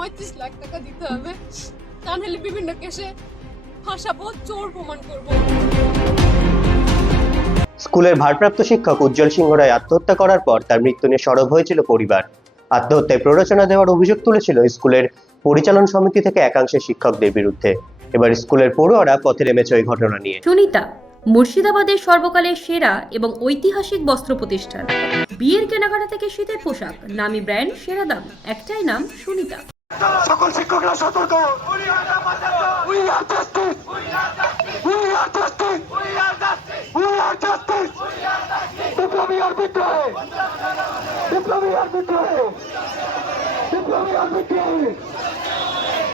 35 লাখ টাকা দিতে হবে, তা নাহলে বিভিন্ন কেসে ফাঁসাবো, চোর প্রমাণ করবো। স্কুলের ভারপ্রাপ্ত শিক্ষক উজ্জ্বল সিংহ রায় আত্মহত্যা করার পর তার মৃত্যু নিয়ে সরব হয়েছিল পরিবার। আত্মহত্যায় প্ররোচনা দেওয়ার অভিযোগ তুলেছিল স্কুলের পরিচালন সমিতি থেকে একাংশের শিক্ষকদের বিরুদ্ধে। এবার স্কুলের পড়ুয়ারা পথে নেমেছে ওই ঘটনা নিয়ে। সুনিতা মুর্শিদাবাদের সর্বকালের সেরা এবং ঐতিহাসিক বস্ত্র প্রতিষ্ঠান। বিয়ের কেনাকাটা থেকে শীতের পোশাক, নামি ব্র্যান্ড, সেরা দাম, একটাই নাম সুনিতা। সকল শিক্ষকরা সতর্ক।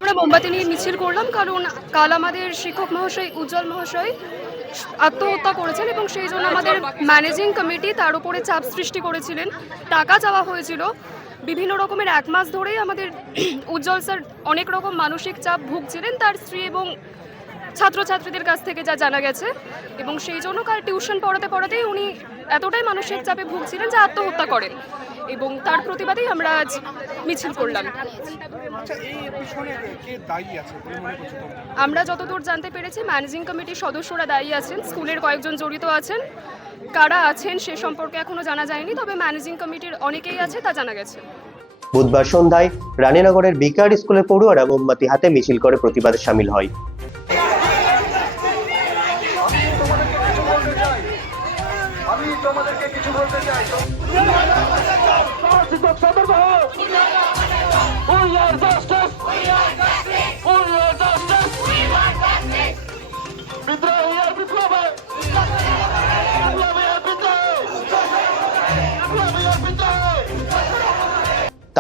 আমরা মোমবাতি নিয়ে মিছিল করলাম, কারণ কাল আমাদের শিক্ষক মহাশয় উজ্জ্বল মহাশয় আত্মহত্যা করেছেন এবং সেই জন্য আমাদের ম্যানেজিং কমিটি তার উপরে চাপ সৃষ্টি করেছিলেন। টাকা চাওয়া হয়েছিল বিভিন্ন রকমের। 1 মাস ধরেই আমাদের উজ্জ্বল স্যার অনেক রকম মানসিক চাপ ভুগছিলেন তার স্ত্রী এবং ছাত্রছাত্রীদের কাছ থেকে যা জানা গেছে, এবং সেই জন্য কাল টিউশন পড়াতেই উনি এতটাই মানসিক চাপে ভুগছিলেন যে আত্মহত্যা করেন, এবং তার প্রতিবাদেই আমরা আজ মিছিল করলাম। আমরা যতদূর জানতে পেরেছি ম্যানেজিং কমিটির সদস্যরা দায়ী আছেন, স্কুলের কয়েকজন জড়িত আছেন। কারা আছেন সে সম্পর্কে এখনো জানা যায়নি, তবে ম্যানেজিং কমিটির অনেকেই আছে তা জানা গেছে। বুধবার সন্ধ্যায় রানীনগরের বিকার স্কুলের পড়ুয়ারা মোমবাতি হাতে মিছিল করে প্রতিবাদে সামিল হয়। আমি তোমাদেরকে কিছু বলতে চাই।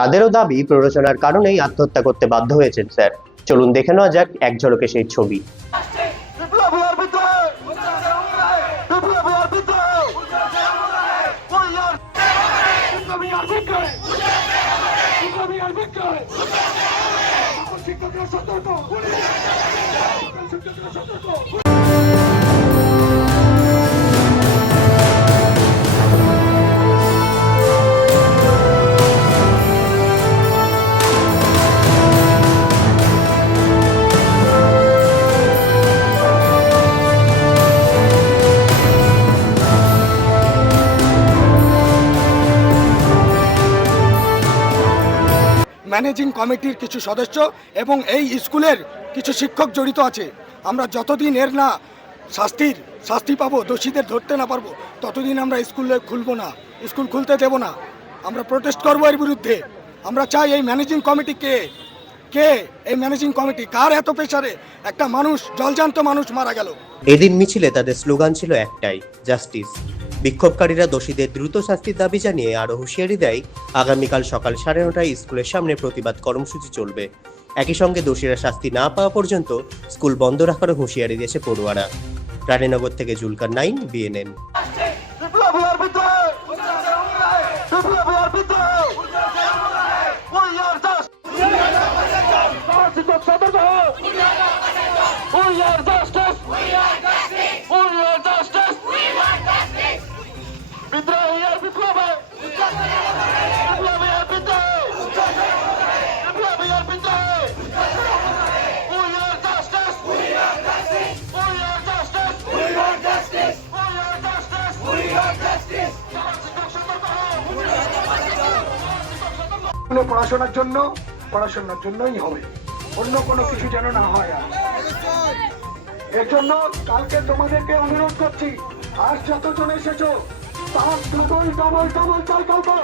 তাদেরও দাবি প্ররোচনার কারণেই আত্মহত্যা করতে বাধ্য হয়েছেন স্যার। চলুন দেখে নেওয়া যাক এক ঝলকে সেই ছবি। ম্যানেজিং কমিটির কিছু সদস্য এবং এই স্কুলের কিছু শিক্ষক জড়িত আছে। আমরা যতদিন এর না শাস্তি পাবো, দোষীদের ধরতে না পারবো, ততদিন আমরা স্কুলে খুলবো না, স্কুল খুলতে দেব না। আমরা প্রোটেস্ট করবো এর বিরুদ্ধে। আমরা চাই এই ম্যানেজিং কমিটি কে এই ম্যানেজিং কমিটি কার এত প্রেসারে একটা মানুষ, জলজান্ত মানুষ মারা গেল। এদিন মিছিলে তাদের স্লোগান ছিল একটাই, জাস্টিস। বিক্ষোভকারীরা দোষীদের দ্রুত শাস্তির দাবি জানিয়ে আরো হুঁশিয়ারি দেয় আগামীকাল সকাল 9:30টায় স্কুলের সামনে প্রতিবাদ কর্মসূচি চলবে। একই সঙ্গে দোষীরা শাস্তি না পাওয়া পর্যন্ত স্কুল বন্ধ রাখারও হুঁশিয়ারি দিয়েছে পড়ুয়ারা। রানীনগর থেকে জুলকার নাইন, BNN। পড়াশোনার জন্যই হবে, অন্য কোনো কিছু যেন না হয়। এর জন্য কালকে তোমাদেরকে অনুরোধ করছি, আজ যতজন এসেছো তার ডবল চাই কালকে।